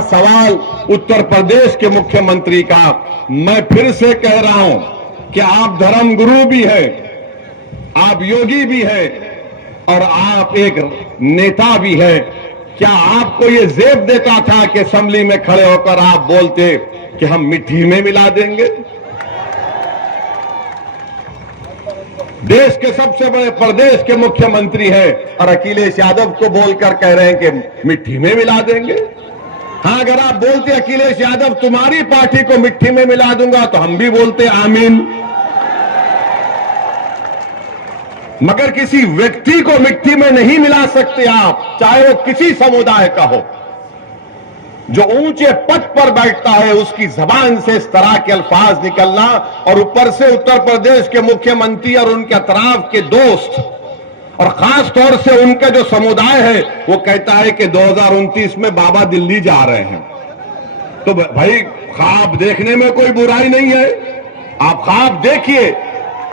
रहा सवाल उत्तर प्रदेश के मुख्यमंत्री का, मैं फिर से कह रहा हूं कि आप धर्मगुरु भी हैं, आप योगी भी हैं और आप एक नेता भी हैं। क्या आपको ये जेब देता था कि असेंबली में खड़े होकर आप बोलते कि हम मिट्टी में मिला देंगे? देश के सबसे बड़े प्रदेश के मुख्यमंत्री हैं और अखिलेश यादव को बोलकर कह रहे हैं कि मिट्टी में मिला देंगे। हां, अगर आप बोलते अखिलेश यादव तुम्हारी पार्टी को मिट्टी में मिला दूंगा तो हम भी बोलते आमीन, मगर किसी व्यक्ति को मिट्टी में नहीं मिला सकते आप, चाहे वो किसी समुदाय का हो। जो ऊंचे पद पर बैठता है उसकी जबान से इस तरह के अल्फाज निकलना, और ऊपर से उत्तर प्रदेश के मुख्यमंत्री और उनके अतराफ के दोस्त और खास तौर से उनका जो समुदाय है वो कहता है कि 2029 में बाबा दिल्ली जा रहे हैं। तो भाई, ख्वाब देखने में कोई बुराई नहीं है, आप ख्वाब देखिए,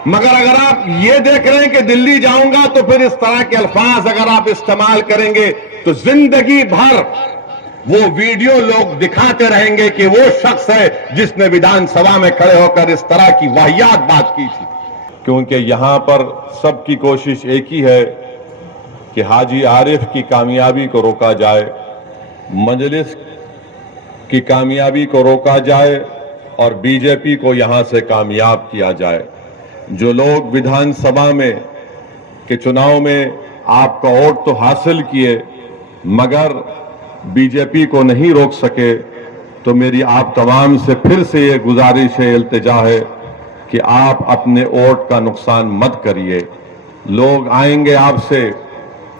मगर अगर आप ये देख रहे हैं कि दिल्ली जाऊंगा तो फिर इस तरह के अल्फाज अगर आप इस्तेमाल करेंगे तो जिंदगी भर वो वीडियो लोग दिखाते रहेंगे कि वो शख्स है जिसने विधानसभा में खड़े होकर इस तरह की वाहियात बात की थी। क्योंकि यहां पर सबकी कोशिश एक ही है कि हाजी आरिफ की कामयाबी को रोका जाए, मजलिस की कामयाबी को रोका जाए और बीजेपी को यहां से कामयाब किया जाए। जो लोग विधानसभा में के चुनाव में आपका वोट तो हासिल किए मगर बीजेपी को नहीं रोक सके, तो मेरी आप तमाम से फिर से ये गुजारिश है, इल्तिजा है कि आप अपने वोट का नुकसान मत करिए। लोग आएंगे आपसे,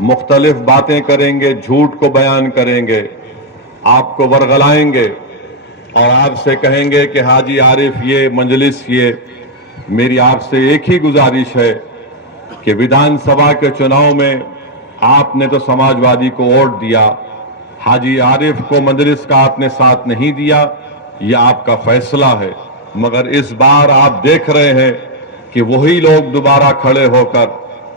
मुख्तलिफ बातें करेंगे, झूठ को बयान करेंगे, आपको वरगलाएंगे और आपसे कहेंगे कि हाजी आरिफ ये मजलिस ये। मेरी आपसे एक ही गुजारिश है कि विधानसभा के चुनाव में आपने तो समाजवादी को वोट दिया, हाजी आरिफ को मजलिस का आपने साथ नहीं दिया, यह आपका फैसला है। मगर इस बार आप देख रहे हैं कि वही लोग दोबारा खड़े होकर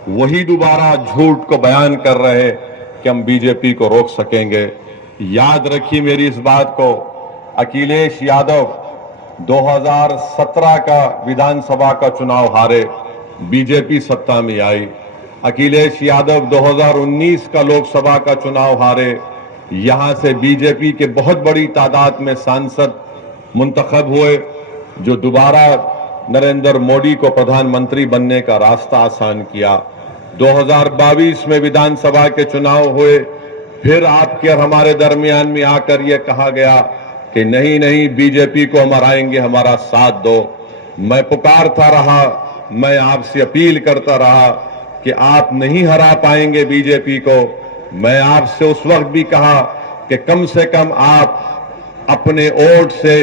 वही दोबारा झूठ को बयान कर रहे हैं कि हम बीजेपी को रोक सकेंगे। याद रखिए मेरी इस बात को, अखिलेश यादव 2017 का विधानसभा का चुनाव हारे, बीजेपी सत्ता में आई। अखिलेश यादव 2019 का लोकसभा का चुनाव हारे, यहां से बीजेपी के बहुत बड़ी तादाद में सांसद मुंतखब हुए, जो दोबारा नरेंद्र मोदी को प्रधानमंत्री बनने का रास्ता आसान किया। 2022 में विधानसभा के चुनाव हुए, फिर आपके और हमारे दरमियान में आकर यह कहा गया कि नहीं नहीं बीजेपी को हम हराएंगे, हमारा साथ दो। मैं पुकारता रहा, मैं आपसे अपील करता रहा कि आप नहीं हरा पाएंगे बीजेपी को। मैं आपसे उस वक्त भी कहा कि कम से कम आप अपने वोट से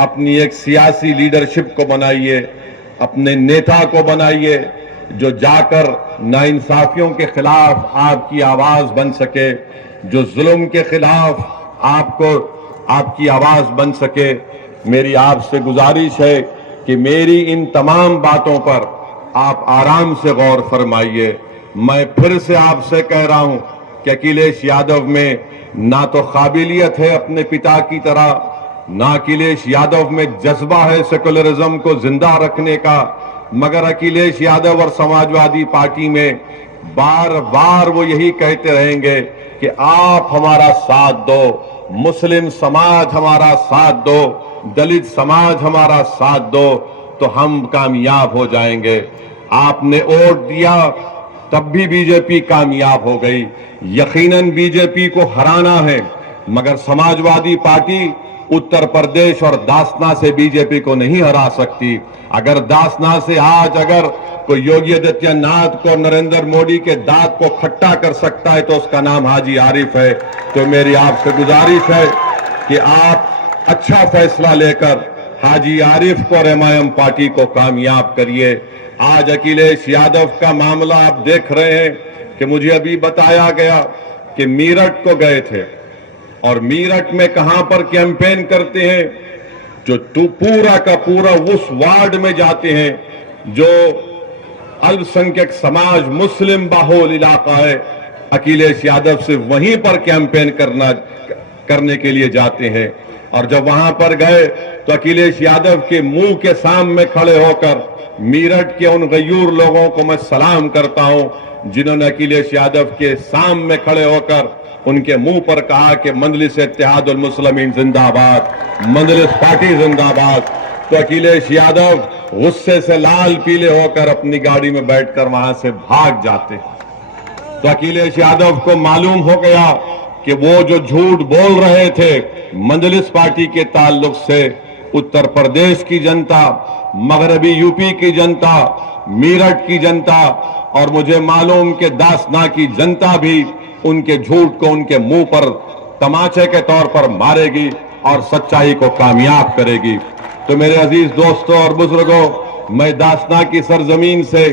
अपनी एक सियासी लीडरशिप को बनाइए, अपने नेता को बनाइए जो जाकर नाइंसाफियों के खिलाफ आपकी आवाज बन सके, जो जुल्म के खिलाफ आपकी आवाज बन सके। मेरी आपसे गुजारिश है कि मेरी इन तमाम बातों पर आप आराम से गौर फरमाइए। मैं फिर से आपसे कह रहा हूं कि अखिलेश यादव में ना तो काबिलियत है अपने पिता की तरह, ना अखिलेश यादव में जज्बा है सेकुलरिज्म को जिंदा रखने का, मगर अखिलेश यादव और समाजवादी पार्टी में बार बार वो यही कहते रहेंगे कि आप हमारा साथ दो, मुस्लिम समाज हमारा साथ दो, दलित समाज हमारा साथ दो, तो हम कामयाब हो जाएंगे। आपने वोट दिया तब भी बीजेपी कामयाब हो गई। यकीनन बीजेपी को हराना है, मगर समाजवादी पार्टी उत्तर प्रदेश और दासना से बीजेपी को नहीं हरा सकती। अगर दासना से आज अगर कोई योगी आदित्यनाथ को, नरेंद्र मोदी के दांत को खट्टा कर सकता है तो उसका नाम हाजी आरिफ है। तो मेरी आपसे गुजारिश है कि आप अच्छा फैसला लेकर हाजी आरिफ को और एमआईएम पार्टी को कामयाब करिए। आज अखिलेश यादव का मामला आप देख रहे हैं कि मुझे अभी बताया गया कि मीरठ को गए थे और मीरठ में कहां पर कैंपेन करते हैं, जो पूरा का पूरा उस वार्ड में जाते हैं जो अल्पसंख्यक समाज मुस्लिम बाहुल इलाका है। अखिलेश यादव से वहीं पर कैंपेन करना करने के लिए जाते हैं। और जब वहां पर गए तो अखिलेश यादव के मुंह के सामने खड़े होकर मीरठ के उन गयूर लोगों को मैं सलाम करता हूं जिन्होंने अखिलेश यादव के सामने खड़े होकर उनके मुंह पर कहा कि मजलिस इत्तेहादुल मुस्लिमीन जिंदाबाद, मजलिस पार्टी जिंदाबाद। तो अखिलेश यादव गुस्से से लाल पीले होकर अपनी गाड़ी में बैठकर वहां से भाग जाते। तो अखिलेश यादव को मालूम हो गया कि वो जो झूठ बोल रहे थे मजलिस पार्टी के ताल्लुक से, उत्तर प्रदेश की जनता, मगरबी यूपी की जनता, मीरठ की जनता और मुझे मालूम कि दासना की जनता भी उनके झूठ को उनके मुंह पर तमाचे के तौर पर मारेगी और सच्चाई को कामयाब करेगी। तो मेरे अजीज दोस्तों और बुजुर्गों, मैं दासना की सरजमीन से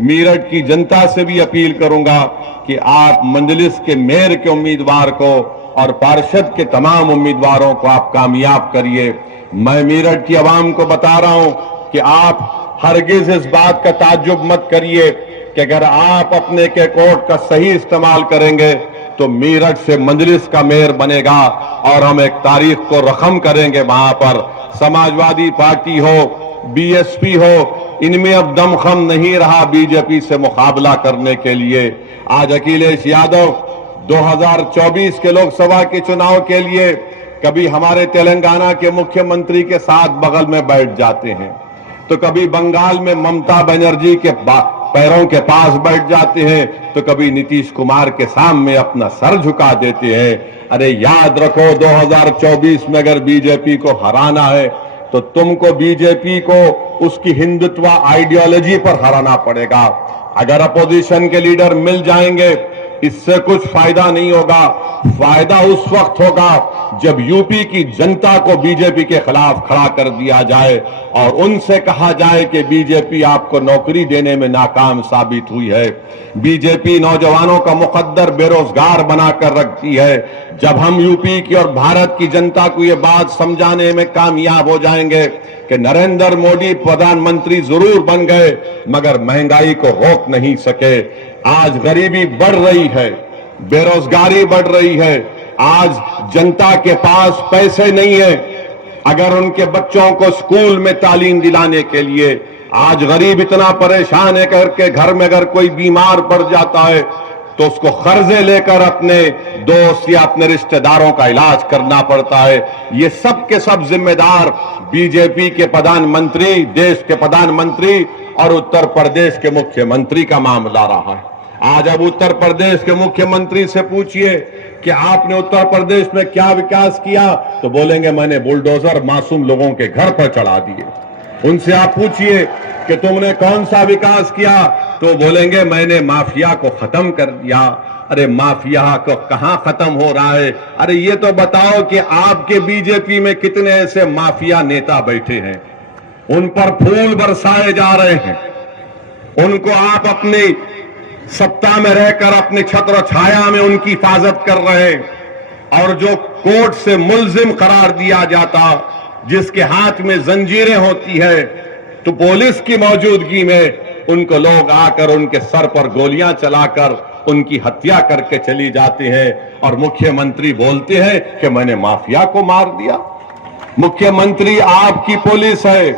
मीरठ की जनता से भी अपील करूंगा कि आप मजलिस के मेयर के उम्मीदवार को और पार्षद के तमाम उम्मीदवारों को आप कामयाब करिए। मैं मीरठ की आवाम को बता रहा हूं कि आप हरगिज इस बात का ताज्जुब मत करिए कि अगर आप अपने के कोर्ट का सही इस्तेमाल करेंगे तो मीरठ से मजलिस का मेयर बनेगा और हम एक तारीख को रकम करेंगे। वहां पर समाजवादी पार्टी हो, बीएसपी हो, इनमें अब दमखम नहीं रहा बीजेपी से मुकाबला करने के लिए। आज अखिलेश यादव 2024 के लोकसभा के चुनाव के लिए कभी हमारे तेलंगाना के मुख्यमंत्री के साथ बगल में बैठ जाते हैं, तो कभी बंगाल में ममता बनर्जी के पैरों के पास बैठ जाते हैं, तो कभी नीतीश कुमार के सामने अपना सर झुका देते हैं। अरे याद रखो 2024 में अगर बीजेपी को हराना है तो तुमको बीजेपी को उसकी हिंदुत्व आइडियोलॉजी पर हराना पड़ेगा। अगर अपोजिशन के लीडर मिल जाएंगे इससे कुछ फायदा नहीं होगा। फायदा उस वक्त होगा जब यूपी की जनता को बीजेपी के खिलाफ खड़ा कर दिया जाए और उनसे कहा जाए कि बीजेपी आपको नौकरी देने में नाकाम साबित हुई है। बीजेपी नौजवानों का मुकद्दर बेरोजगार बनाकर रखती है। जब हम यूपी की और भारत की जनता को ये बात समझाने में कामयाब हो जाएंगे कि नरेंद्र मोदी प्रधानमंत्री जरूर बन गए मगर महंगाई को रोक नहीं सके। आज गरीबी बढ़ रही है, बेरोजगारी बढ़ रही है, आज जनता के पास पैसे नहीं है अगर उनके बच्चों को स्कूल में तालीम दिलाने के लिए। आज गरीब इतना परेशान है करके घर में अगर कोई बीमार पड़ जाता है तो उसको कर्जे लेकर अपने दोस्त या अपने रिश्तेदारों का इलाज करना पड़ता है। ये सब के सब जिम्मेदार बीजेपी के प्रधानमंत्री, देश के प्रधानमंत्री और उत्तर प्रदेश के मुख्यमंत्री का मामला रहा है। आज अब उत्तर प्रदेश के मुख्यमंत्री से पूछिए कि आपने उत्तर प्रदेश में क्या विकास किया, तो बोलेंगे मैंने बुलडोजर मासूम लोगों के घर पर चढ़ा दिए। उनसे आप पूछिए कि तुमने कौन सा विकास किया, तो बोलेंगे मैंने माफिया को खत्म कर दिया। अरे माफिया को कहां खत्म हो रहा है? अरे ये तो बताओ कि आपके बीजेपी में कितने ऐसे माफिया नेता बैठे हैं, उन पर फूल बरसाए जा रहे हैं, उनको आप अपनी सत्ता में रहकर अपनी छत्र छाया में उनकी हिफाजत कर रहे हैं, और जो कोर्ट से मुल्जिम करार दिया जाता, जिसके हाथ में जंजीरें होती है, तो पुलिस की मौजूदगी में उनको लोग आकर उनके सर पर गोलियां चलाकर उनकी हत्या करके चली जाते हैं और मुख्यमंत्री बोलते हैं कि मैंने माफिया को मार दिया। मुख्यमंत्री आपकी पुलिस है,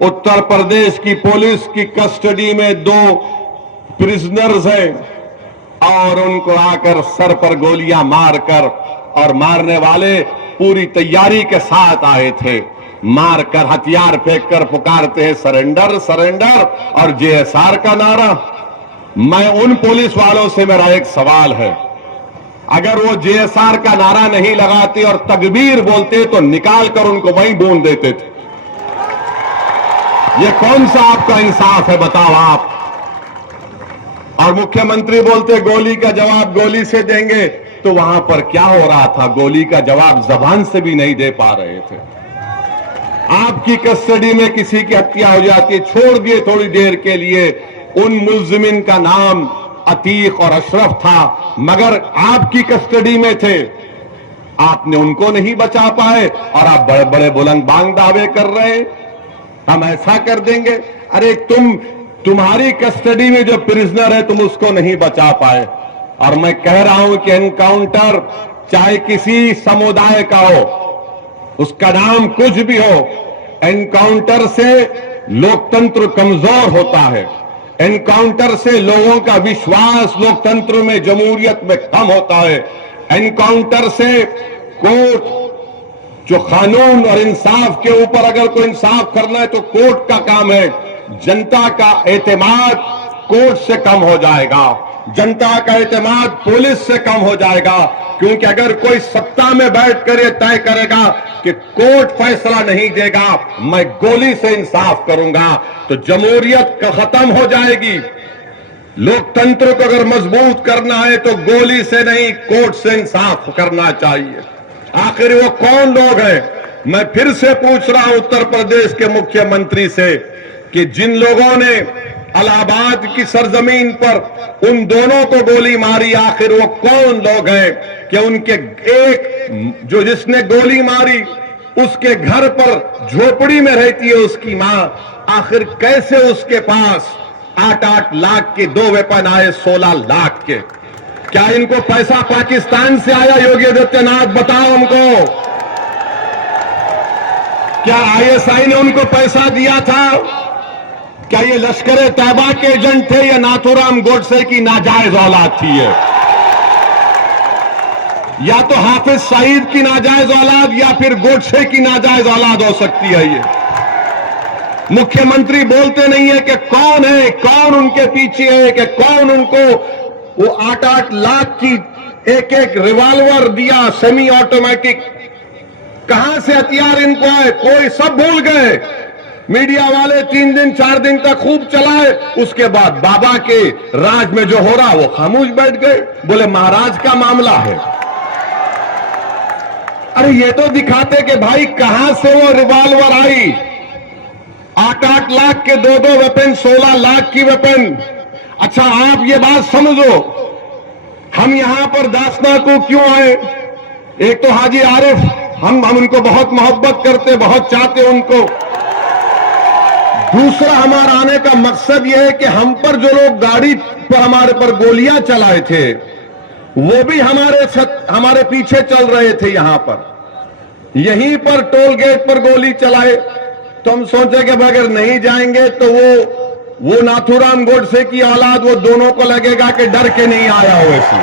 उत्तर प्रदेश की पुलिस की कस्टडी में 2 प्रिजनर्स हैं और उनको आकर सर पर गोलियां मारकर, और मारने वाले पूरी तैयारी के साथ आए थे, मारकर हथियार फेंककर पुकारते हैं सरेंडर सरेंडर और जेएसआर का नारा। मैं उन पुलिस वालों से मेरा एक सवाल है, अगर वो जेएसआर का नारा नहीं लगाते और तकबीर बोलते तो निकाल कर उनको वहीं भून देते थे। ये कौन सा आपका इंसाफ है बताओ आप? और मुख्यमंत्री बोलते गोली का जवाब गोली से देंगे, तो वहां पर क्या हो रहा था? गोली का जवाब जबान से भी नहीं दे पा रहे थे। आपकी कस्टडी में किसी की हत्या हो जाती है, छोड़ दिए थोड़ी देर के लिए, उन मुल्जिमिन का नाम अतीक और अशरफ था, मगर आपकी कस्टडी में थे, आपने उनको नहीं बचा पाए और आप बड़े बड़े बुलंद बांग दावे कर रहे हैं हम ऐसा कर देंगे। अरे तुम्हारी कस्टडी में जो प्रिजनर है तुम उसको नहीं बचा पाए, और मैं कह रहा हूं कि एनकाउंटर चाहे किसी समुदाय का हो, उसका नाम कुछ भी हो, एनकाउंटर से लोकतंत्र कमजोर होता है। एनकाउंटर से लोगों का विश्वास लोकतंत्र में, जमहूरियत में कम होता है। एनकाउंटर से कोर्ट, जो कानून और इंसाफ के ऊपर अगर कोई इंसाफ करना है तो कोर्ट का काम है। जनता का एतमाद कोर्ट से कम हो जाएगा, जनता का एतमाद पुलिस से कम हो जाएगा, क्योंकि अगर कोई सत्ता में बैठ कर ये तय करेगा कि कोर्ट फैसला नहीं देगा, मैं गोली से इंसाफ करूंगा, तो जमहूरियत खत्म हो जाएगी। लोकतंत्र को अगर मजबूत करना है तो गोली से नहीं, कोर्ट से इंसाफ करना चाहिए। आखिर वो कौन लोग हैं? मैं फिर से पूछ रहा हूं उत्तर प्रदेश के मुख्यमंत्री से कि जिन लोगों ने इलाहाबाद की सरजमीन पर उन दोनों को गोली मारी, आखिर वो कौन लोग हैं? कि उनके एक जो जिसने गोली मारी उसके घर पर झोपड़ी में रहती है उसकी मां, आखिर कैसे उसके पास 8-8 लाख के 2 वेपन आए, 16 लाख के? क्या इनको पैसा पाकिस्तान से आया? योगी आदित्यनाथ बताओ हमको, क्या आईएसआई ने उनको पैसा दिया था? क्या ये लश्कर तैयबा के एजेंट थे या नाथूराम गोडसे की नाजायज औलाद थी ये? या तो हाफिज सईद की नाजायज औलाद या फिर गोडसे की नाजायज औलाद हो सकती है ये। मुख्यमंत्री बोलते नहीं है कि कौन है, कौन उनके पीछे है, कि कौन उनको वो 8-8 लाख की एक रिवॉल्वर दिया, सेमी ऑटोमेटिक। कहां से हथियार इनको आए? कोई सब भूल गए। मीडिया वाले 3 दिन 4 दिन तक खूब चलाए, उसके बाद बाबा के राज में जो हो रहा वो खामोश बैठ गए, बोले महाराज का मामला है। अरे ये तो दिखाते कि भाई कहां से वो रिवॉल्वर आई। 8-8 लाख के 2-2 वेपन, 16 लाख की वेपन। अच्छा आप ये बात समझो, हम यहां पर दासना को क्यों आए? एक तो हाजी आरिफ, हम उनको बहुत मोहब्बत करते, बहुत चाहते उनको। दूसरा हमारा आने का मकसद यह है कि हम पर जो लोग गाड़ी पर हमारे पर गोलियां चलाए थे वो भी हमारे पीछे चल रहे थे। यहां पर यहीं पर टोल गेट पर गोली चलाए, तो हम सोचे कि अगर नहीं जाएंगे तो वो नाथूराम गोडसे की औलाद, वो दोनों को लगेगा कि डर के नहीं आया हो ऐसी।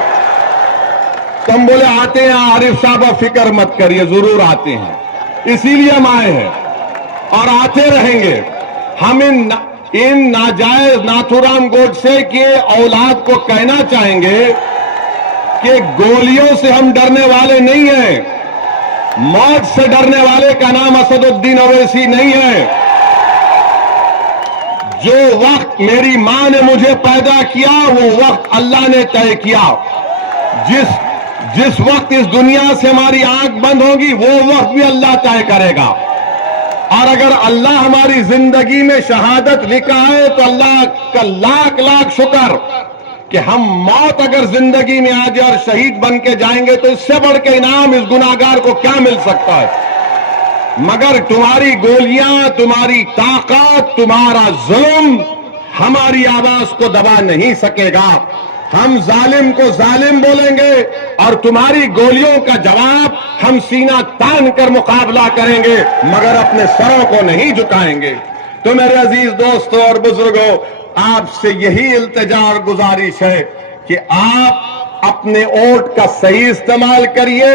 तो हम बोले आते हैं आरिफ साहब, आप फिक्र मत करिए, जरूर आते हैं, इसीलिए हम आए हैं और आते रहेंगे। हम इन नाजायज नाथूराम गोडसे के औलाद को कहना चाहेंगे कि गोलियों से हम डरने वाले नहीं हैं। मौत से डरने वाले का नाम असदुद्दीन ओवैसी नहीं है। जो वक्त मेरी मां ने मुझे पैदा किया वो वक्त अल्लाह ने तय किया। जिस वक्त इस दुनिया से हमारी आंख बंद होगी वो वक्त भी अल्लाह तय करेगा। और अगर अल्लाह हमारी जिंदगी में शहादत लिखा है तो अल्लाह का लाख लाख शुक्र कि हम मौत अगर जिंदगी में आ जाए और शहीद बन के जाएंगे तो इससे बढ़ के इनाम इस गुनाहगार को क्या मिल सकता है? मगर तुम्हारी गोलियां, तुम्हारी ताकत, तुम्हारा जुल्म हमारी आवाज को दबा नहीं सकेगा। हम जालिम को जालिम बोलेंगे और तुम्हारी गोलियों का जवाब हम सीना तान कर मुकाबला करेंगे, मगर अपने सरों को नहीं झुकाएंगे। तो मेरे अजीज दोस्तों और बुजुर्गों, आपसे यही इल्तिजा और गुजारिश है कि आप अपने वोट का सही इस्तेमाल करिए।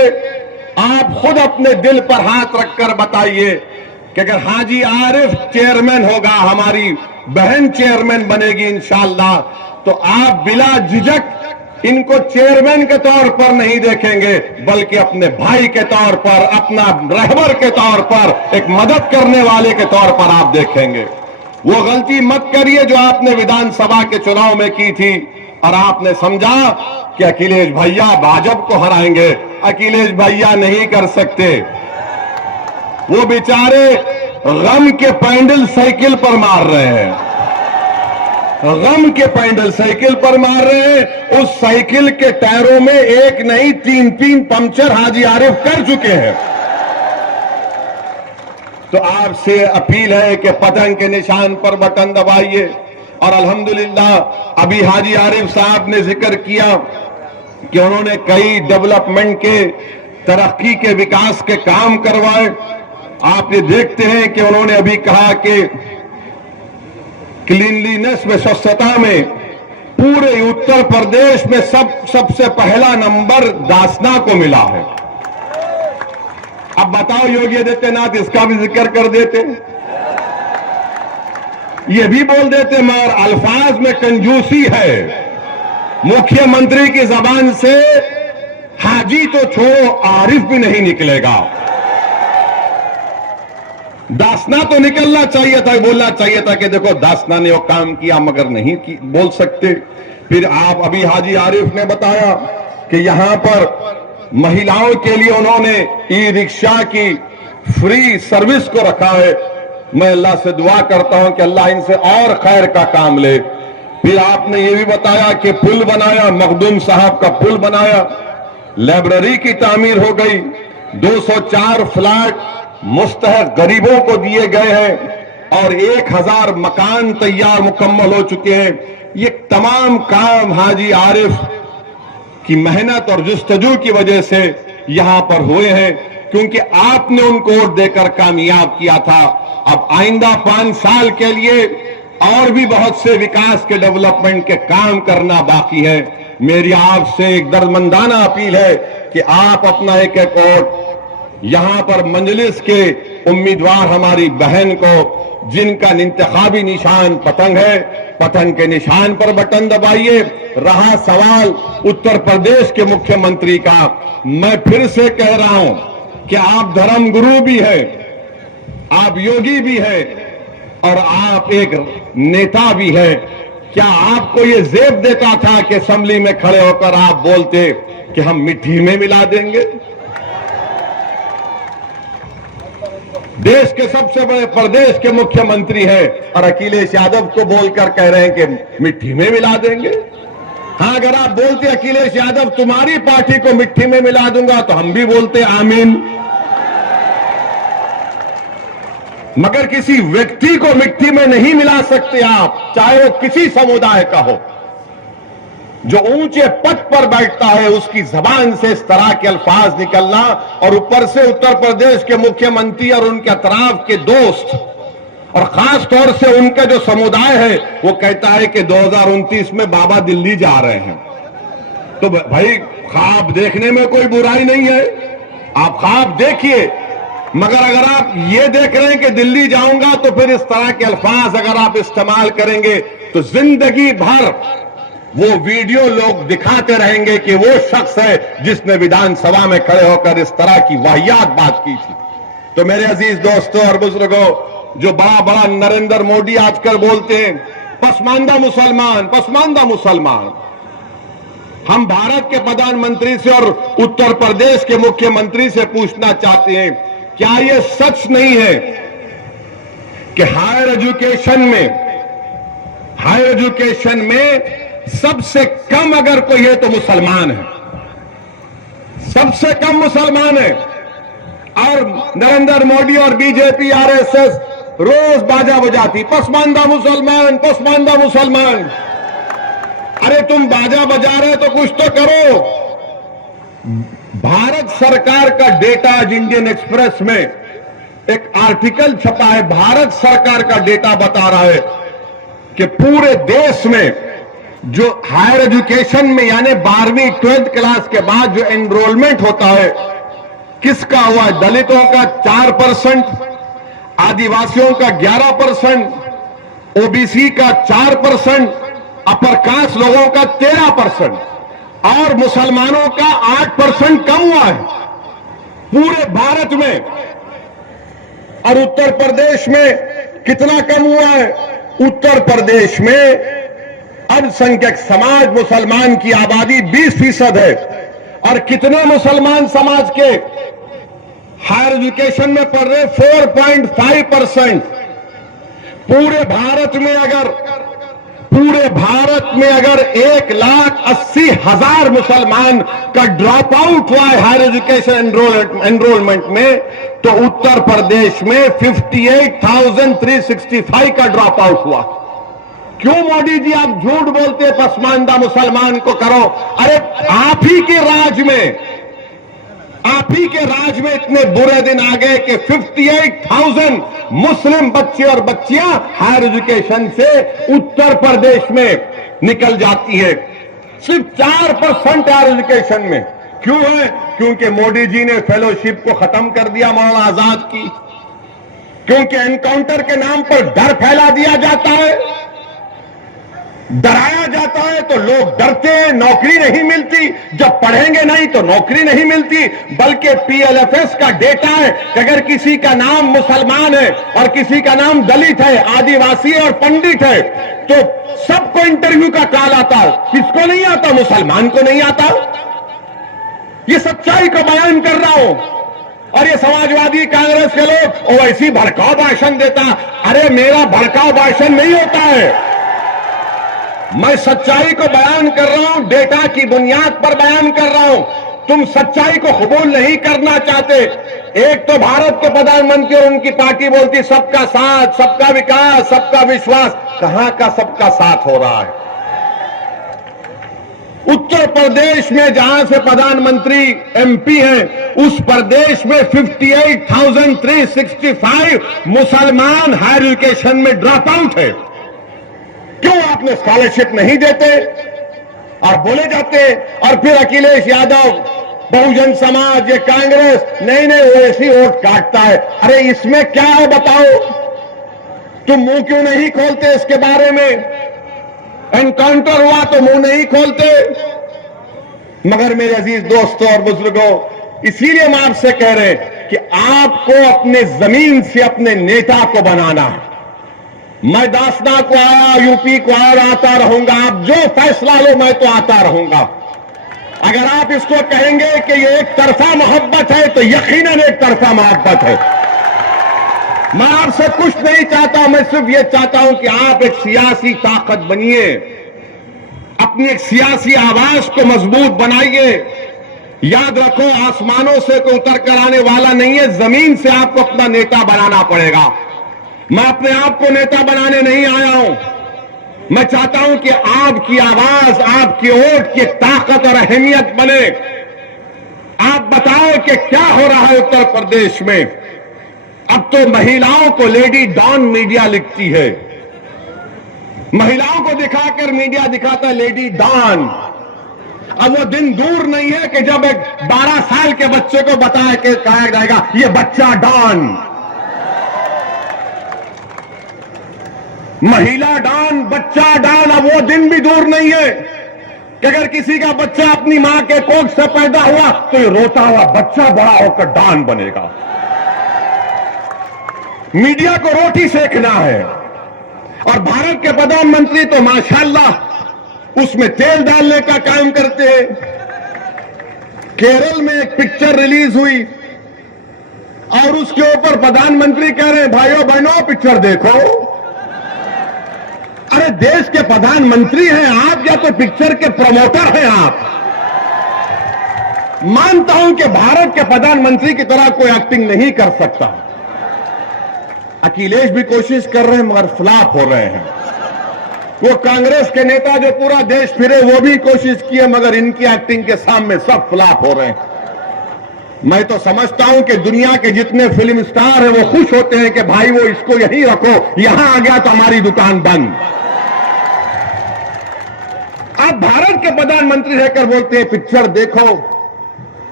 आप खुद अपने दिल पर हाथ रखकर बताइए कि अगर हाजी आरिफ चेयरमैन होगा, हमारी बहन चेयरमैन बनेगी इंशाअल्लाह, तो आप बिला झिझक इनको चेयरमैन के तौर पर नहीं देखेंगे, बल्कि अपने भाई के तौर पर, अपना रहबर के तौर पर, एक मदद करने वाले के तौर पर आप देखेंगे। वो गलती मत करिए जो आपने विधानसभा के चुनाव में की थी और आपने समझा कि अखिलेश भैया भाजपा को हराएंगे। अखिलेश भैया नहीं कर सकते। वो बेचारे गम के पैंडल साइकिल पर मार रहे हैं, गम के पैंडल साइकिल पर मार रहे हैं। उस साइकिल के टायरों में एक नहीं 3-3 पंक्चर हाजी आरिफ कर चुके हैं। तो आपसे अपील है कि पतंग के निशान पर बटन दबाइए। और अल्हम्दुलिल्लाह अभी हाजी आरिफ साहब ने जिक्र किया कि उन्होंने कई डेवलपमेंट के, तरक्की के, विकास के काम करवाए। आप ये देखते हैं कि उन्होंने अभी कहा कि क्लीनलीनेस में, स्वच्छता में पूरे उत्तर प्रदेश में सबसे पहला नंबर दासना को मिला है। अब बताओ योगी आदित्यनाथ इसका भी जिक्र कर देते, ये भी बोल देते, मगर अल्फाज में कंजूसी है। मुख्यमंत्री की जबान से हाजी तो छोड़ो, आरिफ भी नहीं निकलेगा। दासना तो निकलना चाहिए था, बोलना चाहिए था कि देखो दासना ने वो काम किया, मगर नहीं बोल सकते। फिर आप अभी हाजी आरिफ ने बताया कि यहां पर महिलाओं के लिए उन्होंने ई रिक्शा की फ्री सर्विस को रखा है। मैं अल्लाह से दुआ करता हूं कि अल्लाह इनसे और खैर का काम ले। फिर आपने ये भी बताया कि पुल बनाया, मखदूम साहब का पुल बनाया, लाइब्रेरी की तामीर हो गई, 204 फ्लैट मुस्तहक गरीबों को दिए गए हैं और 1000 मकान तैयार मुकम्मल हो चुके हैं। ये तमाम काम हाजी आरिफ की मेहनत और जुस्तजू की वजह से यहां पर हुए हैं, क्योंकि आपने उनको वोट देकर कामयाब किया था। अब आइंदा 5 साल के लिए और भी बहुत से विकास के, डेवलपमेंट के काम करना बाकी है। मेरी आपसे एक दर्दमंदाना अपील है कि आप अपना एक एक वोट यहां पर मंजलिस के उम्मीदवार हमारी बहन को, जिनका इंतखाबी निशान पतंग है, पतंग के निशान पर बटन दबाइए। रहा सवाल उत्तर प्रदेश के मुख्यमंत्री का, मैं फिर से कह रहा हूं कि आप धर्मगुरु भी हैं, आप योगी भी हैं और आप एक नेता भी हैं। क्या आपको ये जेब देता था कि असेंबली में खड़े होकर आप बोलते कि हम मिट्टी में मिला देंगे? देश के सबसे बड़े प्रदेश के मुख्यमंत्री हैं और अखिलेश यादव को बोलकर कह रहे हैं कि मिट्टी में मिला देंगे। हां, अगर आप बोलते अखिलेश यादव तुम्हारी पार्टी को मिट्टी में मिला दूंगा तो हम भी बोलते आमीन। मगर किसी व्यक्ति को मिट्टी में नहीं मिला सकते आप, चाहे वो किसी समुदाय का हो। जो ऊंचे पद पर बैठता है उसकी जबान से इस तरह के अल्फाज निकलना, और ऊपर से उत्तर प्रदेश के मुख्यमंत्री और उनके अतराफ के दोस्त और खास तौर से उनका जो समुदाय है वो कहता है कि 2029 में बाबा दिल्ली जा रहे हैं। तो भाई ख्वाब देखने में कोई बुराई नहीं है, आप ख्वाब देखिए, मगर अगर आप ये देख रहे हैं कि दिल्ली जाऊंगा तो फिर इस तरह के अल्फाज अगर आप इस्तेमाल करेंगे तो जिंदगी भर वो वीडियो लोग दिखाते रहेंगे कि वो शख्स है जिसने विधानसभा में खड़े होकर इस तरह की वाहियात बात की थी। तो मेरे अजीज दोस्तों और बुजुर्गों, जो बड़ा बड़ा नरेंद्र मोदी आजकल बोलते हैं पसमानदा मुसलमान, पसमानदा मुसलमान, हम भारत के प्रधानमंत्री से और उत्तर प्रदेश के मुख्यमंत्री से पूछना चाहते हैं, क्या यह सच नहीं है कि हायर एजुकेशन में सबसे कम अगर कोई है तो मुसलमान है, सबसे कम मुसलमान है। और नरेंद्र मोदी और बीजेपी, आरएसएस रोज बाजा बजाती पसमानदा मुसलमान, पसमानदा मुसलमान। अरे तुम बाजा बजा रहे तो कुछ तो करो। भारत सरकार का डेटा, आज इंडियन एक्सप्रेस में एक आर्टिकल छपा है, भारत सरकार का डेटा बता रहा है कि पूरे देश में जो हायर एजुकेशन में यानी 12वीं 12th क्लास के बाद जो एनरोलमेंट होता है, किसका हुआ है? दलितों का 4%, आदिवासियों का 11%, ओबीसी का 4%, अपर कास्ट लोगों का 13% और मुसलमानों का 8% कम हुआ है पूरे भारत में। और उत्तर प्रदेश में कितना कम हुआ है? उत्तर प्रदेश में अल्पसंख्यक समाज मुसलमान की आबादी 20% है और कितने मुसलमान समाज के हायर एजुकेशन में पढ़ रहे? 4.5%। पूरे भारत में अगर 1,80,000 मुसलमान का ड्रॉप आउट हुआ है हायर एजुकेशन एनरोलमेंट में, तो उत्तर प्रदेश में 58,365 का ड्रॉप आउट हुआ। क्यों मोदी जी आप झूठ बोलते, पसमानदा मुसलमान को करो? अरे आप ही के राज में इतने बुरे दिन आ गए कि 58,000 मुस्लिम बच्चे और बच्चियां हायर एजुकेशन से उत्तर प्रदेश में निकल जाती है। सिर्फ 4% हायर एजुकेशन में। क्यों है? क्योंकि मोदी जी ने फेलोशिप को खत्म कर दिया मौलाना आजाद की, क्योंकि एनकाउंटर के नाम पर डर फैला दिया जाता है, डराया जाता है तो लोग डरते हैं, नौकरी नहीं मिलती, जब पढ़ेंगे नहीं तो नौकरी नहीं मिलती। बल्कि पीएलएफएस का डेटा है कि अगर किसी का नाम मुसलमान है और किसी का नाम दलित है, आदिवासी है और पंडित है तो सबको इंटरव्यू का कॉल आता है। किसको नहीं आता? मुसलमान को नहीं आता। ये सच्चाई को बयान कर रहा हूं। और ये समाजवादी कांग्रेस के लोग वैसी भड़काऊ भाषण देता। अरे मेरा भड़काऊ भाषण नहीं होता है, मैं सच्चाई को बयान कर रहा हूं, डेटा की बुनियाद पर बयान कर रहा हूं। तुम सच्चाई को कबूल नहीं करना चाहते। एक तो भारत के प्रधानमंत्री और उनकी पार्टी बोलती सबका साथ, सबका विकास, सबका विश्वास। कहां का सबका साथ हो रहा है? उत्तर प्रदेश में जहां से प्रधानमंत्री एमपी हैं, उस प्रदेश में 58,365 मुसलमान हायर एजुकेशन में ड्रॉप आउट है। क्यों आपने स्कॉलरशिप नहीं देते? और बोले जाते और फिर अखिलेश यादव, बहुजन समाज, ये कांग्रेस, नहीं वो ऐसी वोट काटता है। अरे इसमें क्या है बताओ? तुम मुंह क्यों नहीं खोलते इसके बारे में? एनकाउंटर हुआ तो मुंह नहीं खोलते। मगर मेरे अजीज दोस्तों और बुजुर्गों, इसीलिए हम आपसे कह रहे हैं कि आपको अपने जमीन से अपने नेता को बनाना है। मैं दासना को आया, यूपी को आया, आता रहूंगा। आप जो फैसला लो मैं तो आता रहूंगा। अगर आप इसको कहेंगे कि ये एक तरफा मोहब्बत है तो यकीनन एक तरफा मोहब्बत है। मैं आपसे कुछ नहीं चाहता, मैं सिर्फ ये चाहता हूं कि आप एक सियासी ताकत बनिए, अपनी एक सियासी आवाज को मजबूत बनाइए। याद रखो, आसमानों से कोई उतर कर आने वाला नहीं है, जमीन से आपको अपना नेता बनाना पड़ेगा। मैं अपने आप को नेता बनाने नहीं आया हूं। मैं चाहता हूं कि आपकी आवाज, आपकी वोट की ताकत और अहमियत बने। आप बताओ कि क्या हो रहा है उत्तर प्रदेश में। अब तो महिलाओं को लेडी डॉन मीडिया लिखती है, महिलाओं को दिखाकर मीडिया दिखाता है लेडी डॉन। अब वो दिन दूर नहीं है कि जब एक 12 साल के बच्चे को बताया कि कहा जाएगा ये बच्चा डॉन, महिला डॉन, बच्चा डॉन। अब वो दिन भी दूर नहीं है कि अगर किसी का बच्चा अपनी मां के कोख से पैदा हुआ तो ये रोता हुआ बच्चा बड़ा होकर डॉन बनेगा। मीडिया को रोटी सेकना है। और भारत के प्रधानमंत्री तो माशाल्लाह उसमें तेल डालने का काम करते हैं। केरल में एक पिक्चर रिलीज हुई और उसके ऊपर प्रधानमंत्री कह रहे हैं भाइयों बहनों पिक्चर देखो। अरे देश के प्रधानमंत्री हैं आप या तो पिक्चर के प्रमोटर हैं आप? मानता हूं कि भारत के प्रधानमंत्री की तरह कोई एक्टिंग नहीं कर सकता। अखिलेश भी कोशिश कर रहे हैं मगर फ्लॉप हो रहे हैं। वो कांग्रेस के नेता जो पूरा देश फिरे वो भी कोशिश किए मगर इनकी एक्टिंग के सामने सब फ्लॉप हो रहे हैं। मैं तो समझता हूं कि दुनिया के जितने फिल्म स्टार हैं वो खुश होते हैं कि भाई वो इसको यहीं रखो, यहां आ गया तो हमारी दुकान बंद। आप भारत के प्रधानमंत्री रहकर बोलते हैं पिक्चर देखो।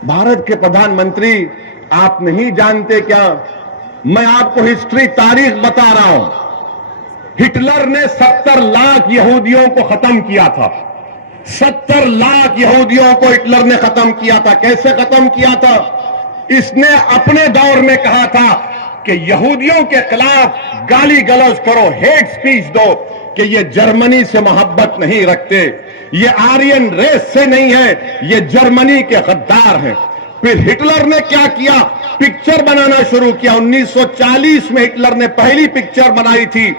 भारत के प्रधानमंत्री आप नहीं जानते क्या? मैं आपको हिस्ट्री, तारीख बता रहा हूं। हिटलर ने 70 लाख यहूदियों को खत्म किया था। 70 लाख यहूदियों को हिटलर ने खत्म किया था। कैसे खत्म किया था? इसने अपने दौर में कहा था कि यहूदियों के खिलाफ गाली गलौज करो, हेट स्पीच दो कि ये जर्मनी से मोहब्बत नहीं रखते, ये आर्यन रेस से नहीं है, ये जर्मनी के गद्दार हैं। फिर हिटलर ने क्या किया? पिक्चर बनाना शुरू किया। 1940 में हिटलर ने पहली पिक्चर बनाई थी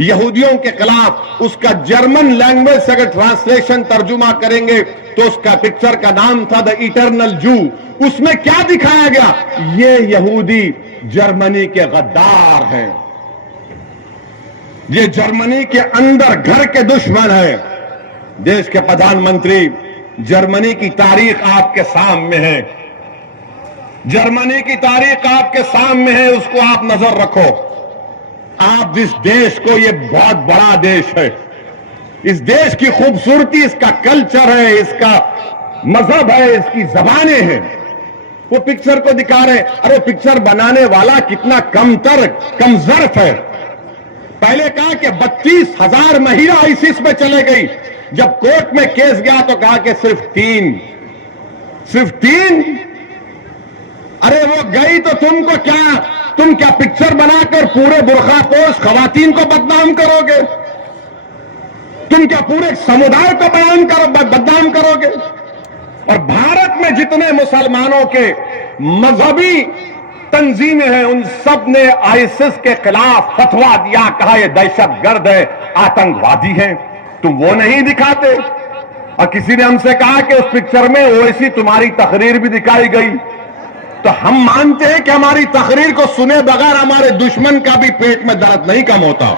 यहूदियों के खिलाफ। उसका जर्मन लैंग्वेज से अगर ट्रांसलेशन तर्जुमा करेंगे तो उसका पिक्चर का नाम था द इटर्नल जू। उसमें क्या दिखाया गया? ये यहूदी जर्मनी के गद्दार हैं। ये जर्मनी के अंदर घर के दुश्मन है। देश के प्रधानमंत्री, जर्मनी की तारीख आपके सामने है, जर्मनी की तारीख आपके सामने है, उसको आप नजर रखो। आप इस देश को, ये बहुत बड़ा देश है, इस देश की खूबसूरती, इसका कल्चर है, इसका मजहब है, इसकी जबानें हैं। वो पिक्चर को दिखा रहे, अरे पिक्चर बनाने वाला कितना कमजर्फ है। पहले कहा कि 32,000 महिला आईसीस में चले गई, जब कोर्ट में केस गया तो कहा कि सिर्फ तीन। अरे वो गई तो तुम क्या पिक्चर बनाकर पूरे बुर्खापोश खवातीन को बदनाम करोगे? तुम क्या पूरे समुदाय को बदनाम करोगे? और भारत में जितने मुसलमानों के मजहबी तंजीमें हैं, उन सब ने आईसिस के खिलाफ फतवा दिया, कहा यह दहशतगर्द है, आतंकवादी है। तुम वो नहीं दिखाते। और किसी ने हमसे कहा कि उस पिक्चर में वैसी तुम्हारी तकरीर भी दिखाई गई। तो हम मानते हैं कि हमारी तकरीर को सुने बगैर हमारे दुश्मन का भी पेट में दर्द नहीं कम होता।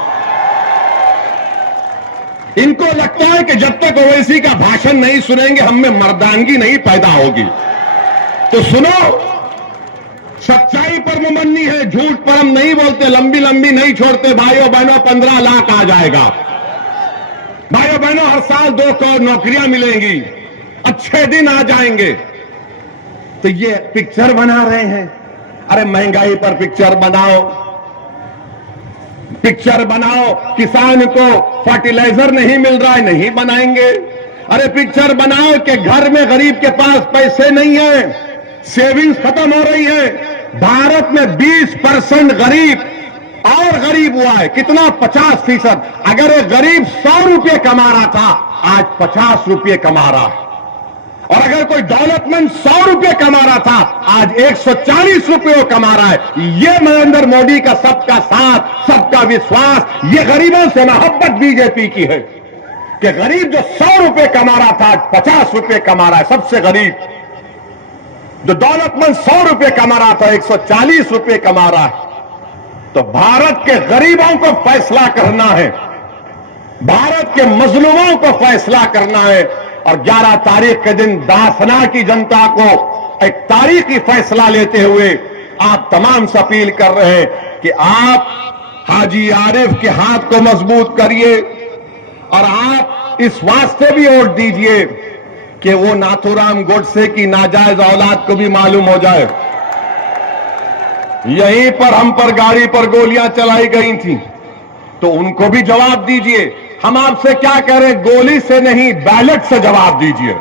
इनको लगता है कि जब तक ओवैसी का भाषण नहीं सुनेंगे हम में मर्दानगी नहीं पैदा होगी। तो सुनो, सच्चाई पर मुमन्नी है, झूठ पर हम नहीं बोलते, लंबी लंबी नहीं छोड़ते। भाइयों बहनों, 15 लाख आ जाएगा। भाइयों बहनों, हर साल 2 करोड़ नौकरियां मिलेंगी, अच्छे दिन आ जाएंगे। तो ये पिक्चर बना रहे हैं। अरे महंगाई पर पिक्चर बनाओ, किसान को फर्टिलाइजर नहीं मिल रहा है, नहीं बनाएंगे। अरे पिक्चर बनाओ कि घर में गरीब के पास पैसे नहीं है, सेविंग्स खत्म हो रही है। भारत में 20% गरीब और गरीब हुआ है। कितना? 50%। अगर एक गरीब 100 रुपये कमा रहा था, आज 50 रुपये कमा रहा है। और अगर कोई दौलतमंद 100 रुपये कमा रहा था, आज 140 रुपये कमा रहा है। ये नरेंद्र मोदी का सबका साथ, सबका विश्वास, ये गरीबों से मोहब्बत बीजेपी की है कि गरीब जो 100 रुपये कमा रहा था, आज 50 रुपये कमा रहा है। सबसे गरीब जो दौलतमंद 100 रुपये कमा रहा था, 140 रुपये कमा रहा है। तो भारत के गरीबों को फैसला करना है, भारत के मजलूमों को फैसला करना है। और 11 तारीख के दिन दासना की जनता को एक तारीखी फैसला लेते हुए आप तमाम से अपील कर रहे हैं कि आप हाजी आरिफ के हाथ को मजबूत करिए और आप इस वास्ते भी वोट दीजिए कि वो नाथूराम गोडसे की नाजायज औलाद को भी मालूम हो जाए। यहीं पर हम पर गाड़ी पर गोलियां चलाई गई थी, तो उनको भी जवाब दीजिए। हम आपसे क्या कह रहे हैं? गोली से नहीं, बैलेट से जवाब दीजिए।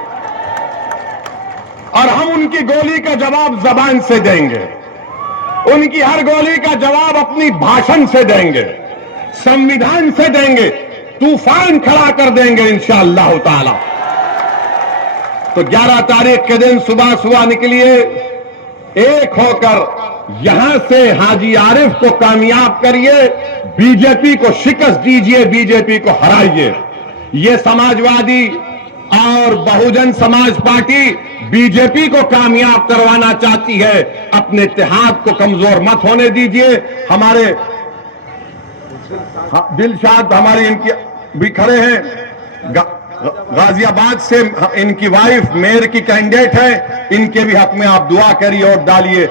और हम उनकी गोली का जवाब जबान से देंगे, उनकी हर गोली का जवाब अपनी भाषण से देंगे, संविधान से देंगे, तूफान खड़ा कर देंगे इंशाअल्लाह ताला। तो 11 तारीख के दिन सुबह सुबह निकलिए, एक होकर यहां से हाजी आरिफ को कामयाब करिए, बीजेपी को शिकस्त दीजिए, बीजेपी को हराइए। ये समाजवादी और बहुजन समाज पार्टी बीजेपी को कामयाब करवाना चाहती है, अपने इत्तेहाद को कमजोर मत होने दीजिए। हमारे दिलशाद हमारी इनकी भी खड़े हैं, गाजियाबाद से इनकी वाइफ मेयर की कैंडिडेट है, इनके भी हक में आप दुआ करिए और डालिए।